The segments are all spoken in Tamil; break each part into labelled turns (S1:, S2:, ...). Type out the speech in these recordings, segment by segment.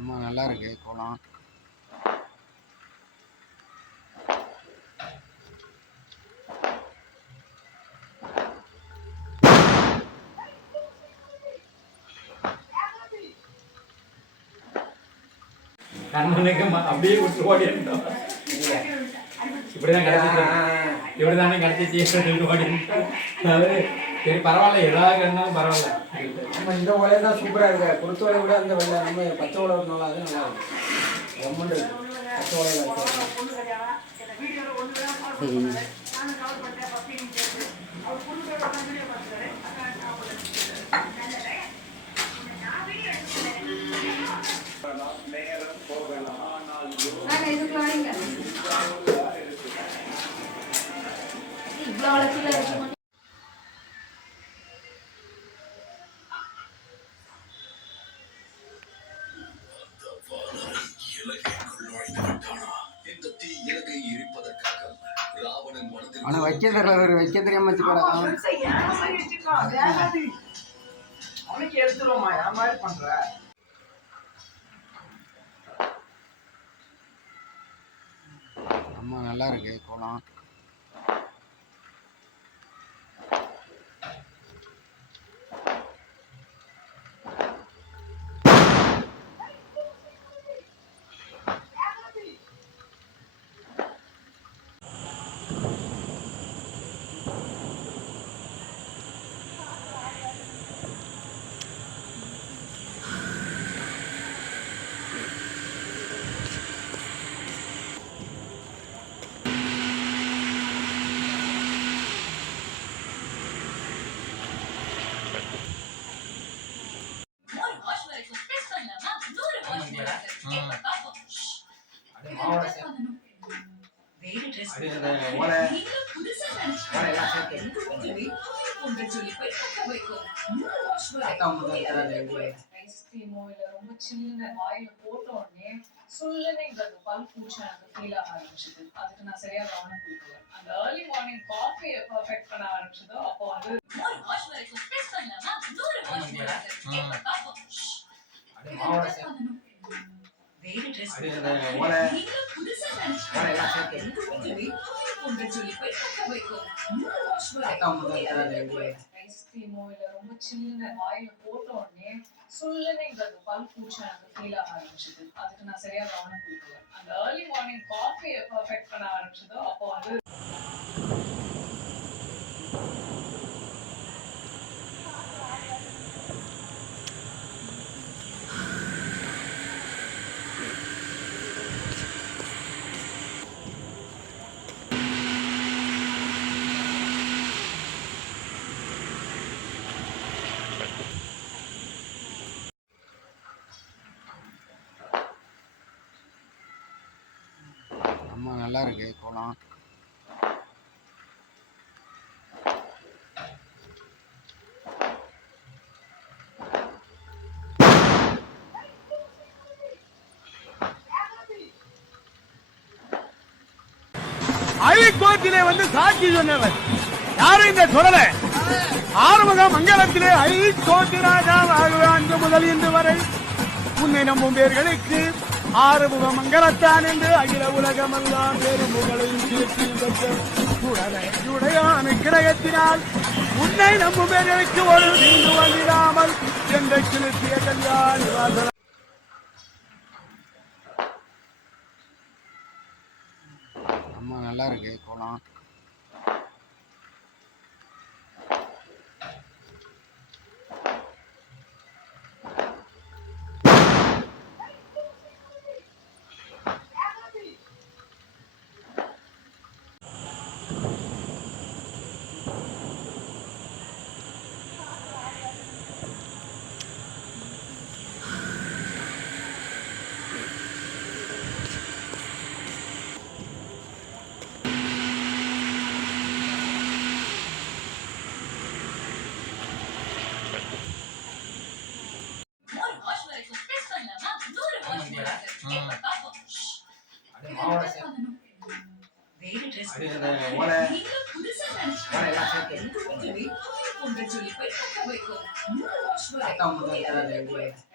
S1: அம்மா நல்லா இருக்கு குளம்
S2: கண்ணனுக்கு ம- அப்படியே விட்டு ஓடிட்டோம். இப்படிதான் கிடைச்சிச்சு. இப்படிதானே கிடைச்சிச்சு. ஓடிட்டோம். சரி பரவாயில்ல ஏதாவது இருந்தாலும் பரவாயில்ல
S3: நம்ம இந்த ஓலை தான் சூப்பராக இருக்கு குருத்து ஓலை விட அந்த வெள்ளை நம்ம பச்சை ஓலை நல்லா அது நல்லா இருக்கு ரொம்ப இருக்கு பச்சை ஓலையில் இருக்கு.
S4: இவ்வளவு வளர்ச்சியில இருக்குமா?
S1: ஆனா வைக்க தெரியல வைக்க தெரியாம
S3: எடுத்துருவோமா என் மாதிரி பண்ற?
S1: நல்லா இருக்கு குளம்
S3: அப்படியே அந்த ஓலை ஓலை எல்லாம் சேர்த்து அக்கா முதல் தராது
S5: ஐஸ்கிரீமோ இல்ல ரொம்ப சில்லுன்னு வாயில போட்ட உடனே பல் பூச்சி எனக்கு ஃபீல் ஆக ஆரம்பிச்சது அதுக்கு நான் சரியா கவனம் கொடுக்கல அந்த ஏர்லி மார்னிங் காஃபியை பர்ஃபெக்ட் பண்ண ஆரம்பிச்சதோ அப்போ வந்து ஐஸ்கிரீமோ இல்ல ரொம்ப சில்லுன்னு வாயில போட்ட உடனே சுல்லுனுங்கிறது பல் பூச்சி எனக்கு ஃபீல் ஆக ஆரம்பிச்சது. அதுக்கு நான் சரியா கவனம் கொடுக்கல. அந்த ஏர்லி மார்னிங் காஃபியை பர்ஃபெக்ட் பண்ண ஆரம்பிச்சதோ அப்போ வந்து
S1: நல்லா இருக்கு குளம்
S6: ஹைகோர்ட்டிலே வந்து சாட்சி சொன்னவர். யாரும் இந்த சொல்லல. ஆறுமுக மங்கலத்திலே ஹைகோர்ட் ராஜா அன்று முதல் இன்று வரை. உன்னை நம்பும் பேர்களுக்கு ஆறுமுக மங்களத்தான் என்று அகில உலகமெல்லாம் பெரும் புகழையும் கீர்த்தியும் பெற்ற கிரகத்தினால் உன்னை நம்பும் பேர்களுக்கு ஒரு தீங்கு வந்திடாமல். என்ற கிழத்திய கல்யாணி
S1: அம்மா நல்லா இருக்கு குளம்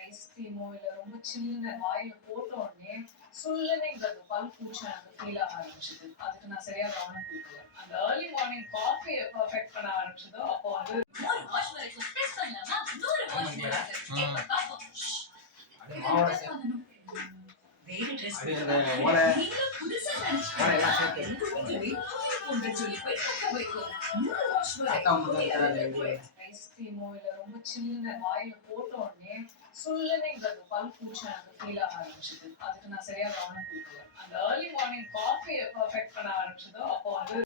S5: ஐஸ்கிரீமோ இல்ல ரொம்ப சில்லுன்னு வாயில போட்ட உடனே சுல்லுனுங்கிறது பல் பூச்சி எனக்கு ஃபீல் ஆக ஆரம்பிச்சது அதுக்கு நான் சரியா கவனம் கொடுக்கல அந்த ஏர்லி மார்னிங் காஃபி எப்போ அஃபெக்ட் பண்ண ஆரம்பிச்சதோ அப்போ வந்து
S7: வாஷ் வரைக்கும் டெஸ்ட் பண்ணலாமா நூறு வாஷ் வரைக்கும் வேறு ட்ரெஸ் புதுசா வைக்கும் வாஷ்
S5: ஐஸ்கிரீமோ இல்ல ரொம்ப சில்லுன்னு வாயில போட்ட உடனே சுல்லுனுங்கிறது பல் பூச்சி எனக்கு ஃபீல் ஆக ஆரம்பிச்சது அதுக்கு நான் சரியா கவனம் கொடுக்கல அந்த ஏர்லி மார்னிங் காஃபி பர்ஃபெக்ட் பண்ண ஆரம்பிச்சதோ அப்போ வந்து